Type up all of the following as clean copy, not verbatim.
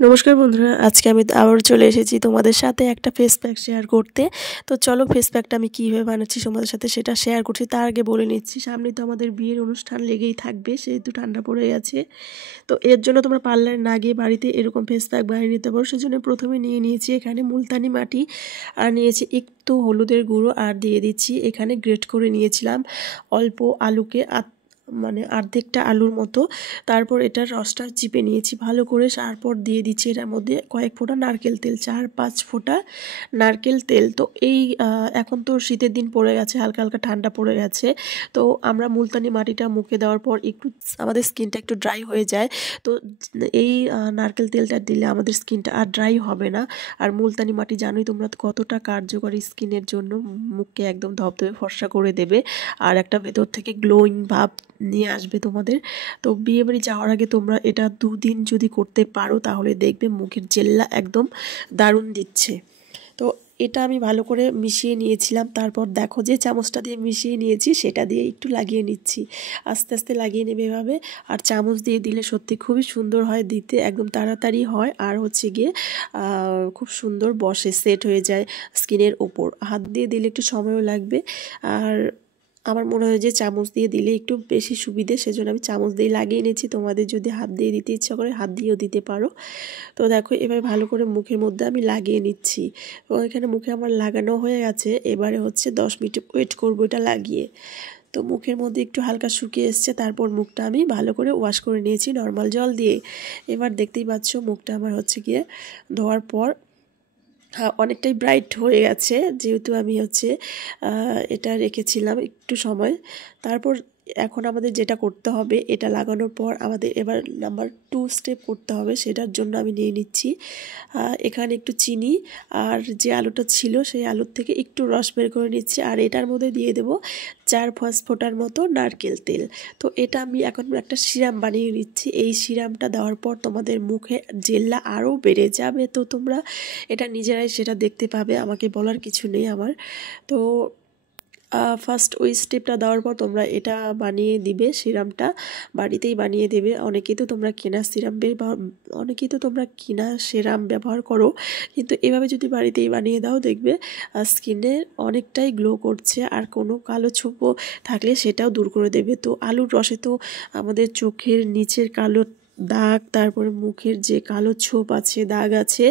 নমস্কার বন্ধুরা, আজকে আমি আবার চলে এসেছি তোমাদের সাথে একটা ফেস প্যাক শেয়ার করতে। তো চলো ফেস প্যাকটা আমি কীভাবে বানাচ্ছি তোমাদের সাথে সেটা শেয়ার করছি। তার আগে বলে নিচ্ছি, সামনে তো আমাদের বিয়ের অনুষ্ঠান লেগেই থাকবে, সেহেতু ঠান্ডা পড়ে গেছে। তো এর জন্য তোমরা পার্লারে না গিয়ে বাড়িতে এরকম ফেস প্যাক বানিয়ে নিতে পারো। সেজন্য প্রথমে নিয়ে নিয়েছি এখানে মুলতানি মাটি, আর নিয়েছি একটু হলুদের গুঁড়ো, আর দিয়ে দিচ্ছি এখানে গ্রেট করে নিয়েছিলাম অল্প আলুকে, মানে অর্ধেকটা আলুর মতো। তারপর এটার রসটা চিপে নিয়েছি ভালো করে, তারপর দিয়ে দিচ্ছি এটার মধ্যে কয়েক ফোঁটা নারকেল তেল, 4-5 ফোঁটা নারকেল তেল। তো এই এখন তো শীতের দিন পড়ে গেছে, হালকা হালকা ঠান্ডা পড়ে গেছে। তো আমরা মুলতানি মাটিটা মুখে দেওয়ার পর একটু আমাদের স্কিনটা একটু ড্রাই হয়ে যায়। তো এই নারকেল তেলটা দিলে আমাদের স্কিনটা আর ড্রাই হবে না। আর মুলতানি মাটি জানোই তোমরা কতটা কার্যকরী স্কিনের জন্য, মুখকে একদম ধবধবে ফর্সা করে দেবে আর একটা ভেতর থেকে গ্লোয়িং ভাব নিয়ে আসবে তোমাদের। তো বিয়েবাড়ি যাওয়ার আগে তোমরা এটা 2 দিন যদি করতে পারো তাহলে দেখবে মুখের জেল্লা একদম দারুণ দিচ্ছে। তো এটা আমি ভালো করে মিশিয়ে নিয়েছিলাম। তারপর দেখো যে চামচটা দিয়ে মিশিয়ে নিয়েছি সেটা দিয়ে একটু লাগিয়ে নিচ্ছি, আস্তে আস্তে লাগিয়ে নেবে এভাবে। আর চামচ দিয়ে দিলে সত্যি খুবই সুন্দর হয়, দিতে একদম তাড়াতাড়ি হয়, আর হচ্ছে গিয়ে খুব সুন্দর বসে, সেট হয়ে যায় স্কিনের ওপর। হাত দিয়ে দিলে একটু সময়ও লাগবে, আর আমার মনে হয় যে চামচ দিয়ে দিলে একটু বেশি সুবিধে, সেজন্য আমি চামচ দিয়ে লাগিয়ে নিয়েছি। তোমাদের যদি হাত দিয়ে দিতে ইচ্ছা করে হাত দিয়েও দিতে পারো। তো দেখো এবার ভালো করে মুখের মধ্যে আমি লাগিয়ে নিচ্ছি। তো এখানে মুখে আমার লাগানো হয়ে গেছে, এবারে হচ্ছে 10 মিনিট ওয়েট করবো এটা লাগিয়ে। তো মুখের মধ্যে একটু হালকা শুকিয়ে এসছে, তারপর মুখটা আমি ভালো করে ওয়াশ করে নিয়েছি নর্মাল জল দিয়ে। এবার দেখতেই পাচ্ছ মুখটা আমার হচ্ছে গিয়ে ধোয়ার পর অনেকটাই ব্রাইট হয়ে গেছে, যেহেতু আমি হচ্ছে এটা রেখেছিলাম একটু সময়। তারপর এখন আমাদের যেটা করতে হবে, এটা লাগানোর পর আমাদের এবার নাম্বার 2 স্টেপ করতে হবে। সেটার জন্য আমি নিয়ে নিচ্ছি এখানে একটু চিনি, আর যে আলুটা ছিল সেই আলুর থেকে একটু রস বের করে নিচ্ছি, আর এটার মধ্যে দিয়ে দেবো 4-5 ফোঁটার মতো নারকেল তেল। তো এটা আমি এখন একটা সিরাম বানিয়ে নিচ্ছি। এই সিরামটা দেওয়ার পর তোমাদের মুখে জেল্লা আরও বেড়ে যাবে। তো তোমরা এটা নিজেরাই সেটা দেখতে পাবে, আমাকে বলার কিছু নেই আমার। তো ফার্স্ট ওই স্টেপটা দেওয়ার পর তোমরা এটা বানিয়ে দিবে, সিরামটা বাড়িতেই বানিয়ে দেবে। অনেকেই তো তোমরা কিনা সিরাম ব্যবহার করো, কিন্তু এভাবে যদি বাড়িতেই বানিয়ে দাও দেখবে স্কিনে অনেকটাই গ্লো করছে, আর কোনো কালো ছোপও থাকলে সেটাও দূর করে দেবে। তো আলুর রসে তো আমাদের চোখের নিচের কালো দাগ, তারপরে মুখের যে কালো ছোপ আছে, দাগ আছে,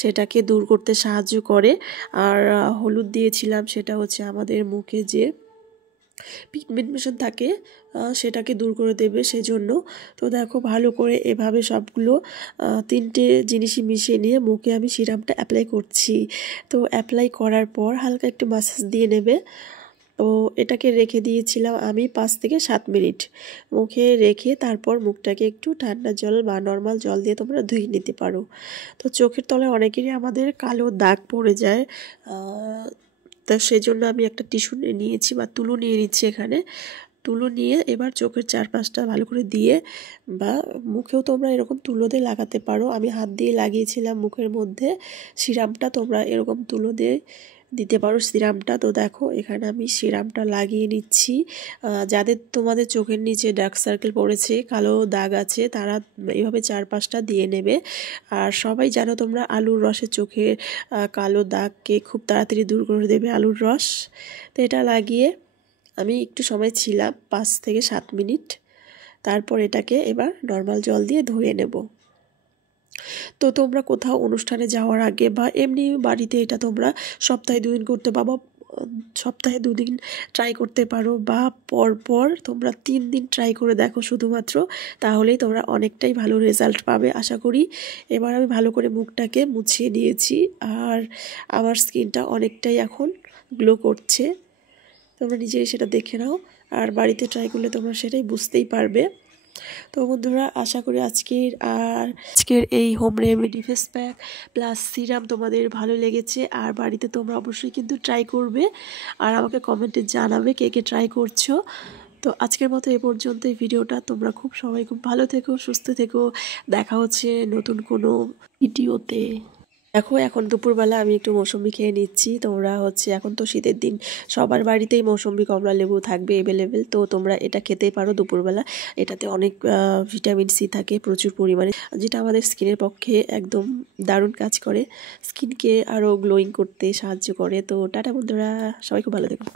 সেটাকে দূর করতে সাহায্য করে। আর হলুদ দিয়েছিলাম, সেটা হচ্ছে আমাদের মুখে যে পিগমেন্টেশন থাকে সেটাকে দূর করে দেবে সেজন্য। তো দেখো ভালো করে এভাবে সবগুলো 3টে জিনিসই মিশিয়ে নিয়ে মুখে আমি সিরামটা অ্যাপ্লাই করছি। তো অ্যাপ্লাই করার পর হালকা একটু ম্যাসাজ দিয়ে নেবে। তো এটাকে রেখে দিয়েছিলাম আমি 5 থেকে 7 মিনিট মুখে রেখে, তারপর মুখটাকে একটু ঠান্ডা জল বা নর্মাল জল দিয়ে তোমরা ধুয়ে নিতে পারো। তো চোখের তলায় অনেকেরই আমাদের কালো দাগ পড়ে যায়, তা সেজন্য আমি একটা টিস্যু নিয়েছি বা তুলো নিয়ে নিচ্ছি এখানে। তুলো নিয়ে এবার চোখের চারপাশটা ভালো করে দিয়ে, বা মুখেও তোমরা এরকম তুলো দিয়ে লাগাতে পারো। আমি হাত দিয়ে লাগিয়েছিলাম মুখের মধ্যে সিরামটা, তোমরা এরকম তুলো দিয়ে দিতে পারো সিরামটা। তো দেখো এখানে আমি সিরামটা লাগিয়ে নিচ্ছি। যাদের তোমাদের চোখের নিচে ডার্ক সার্কেল পড়েছে, কালো দাগ আছে, তারা এইভাবে 4-5টা দিয়ে নেবে। আর সবাই জানো তোমরা আলুর রসে চোখের কালো দাগকে খুব তাড়াতাড়ি দূর করে দেবে আলুর রস। তো এটা লাগিয়ে আমি একটু সময় ছিলাম 5 থেকে 7 মিনিট। তারপর এটাকে এবার নর্মাল জল দিয়ে ধুয়ে নেব। তো তোমরা কোথাও অনুষ্ঠানে যাওয়ার আগে বা এমনি বাড়িতে এটা তোমরা সপ্তাহে 2 দিন করতে পারো, সপ্তাহে 2 দিন ট্রাই করতে পারো, বা পরপর তোমরা 3 দিন ট্রাই করে দেখো শুধুমাত্র, তাহলেই তোমরা অনেকটাই ভালো রেজাল্ট পাবে আশা করি। এবার আমি ভালো করে মুখটাকে মুছিয়ে নিয়েছি, আর আমার স্কিনটা অনেকটাই এখন গ্লো করছে। তোমরা নিজেই সেটা দেখে নাও, আর বাড়িতে ট্রাই করলে তোমরা সেটাই বুঝতেই পারবে। তো বন্ধুরা আশা করি আজকের এই home remedy face pack plus serum তোমাদের ভালো লেগেছে, আর বাড়িতে তোমরা অবশ্যই কিন্তু ট্রাই করবে, আর আমাকে কমেন্টে জানাবে কে কে ট্রাই করছো। তো আজকের মতো এ পর্যন্ত এই ভিডিওটা। তোমরা সবাই খুব ভালো থেকো, সুস্থ থেকো। দেখা হচ্ছে নতুন কোনো ভিডিওতে। দেখো এখন দুপুরবেলা আমি একটু মৌসুম্বি খেয়ে নিচ্ছি। তোমরা এখন তো শীতের দিন, সবার বাড়িতেই মৌসুম্বি কমলা লেবু থাকবে এভেলেবেল, তো তোমরা এটা খেতেই পারো দুপুরবেলা। এটাতে অনেক ভিটামিন সি থাকে প্রচুর পরিমাণে, যেটা আমাদের স্কিনের পক্ষে একদম দারুণ কাজ করে, স্কিনকে আরও গ্লোয়িং করতে সাহায্য করে। তো টাটা বন্ধুরা, সবাই খুব ভালো থেকো।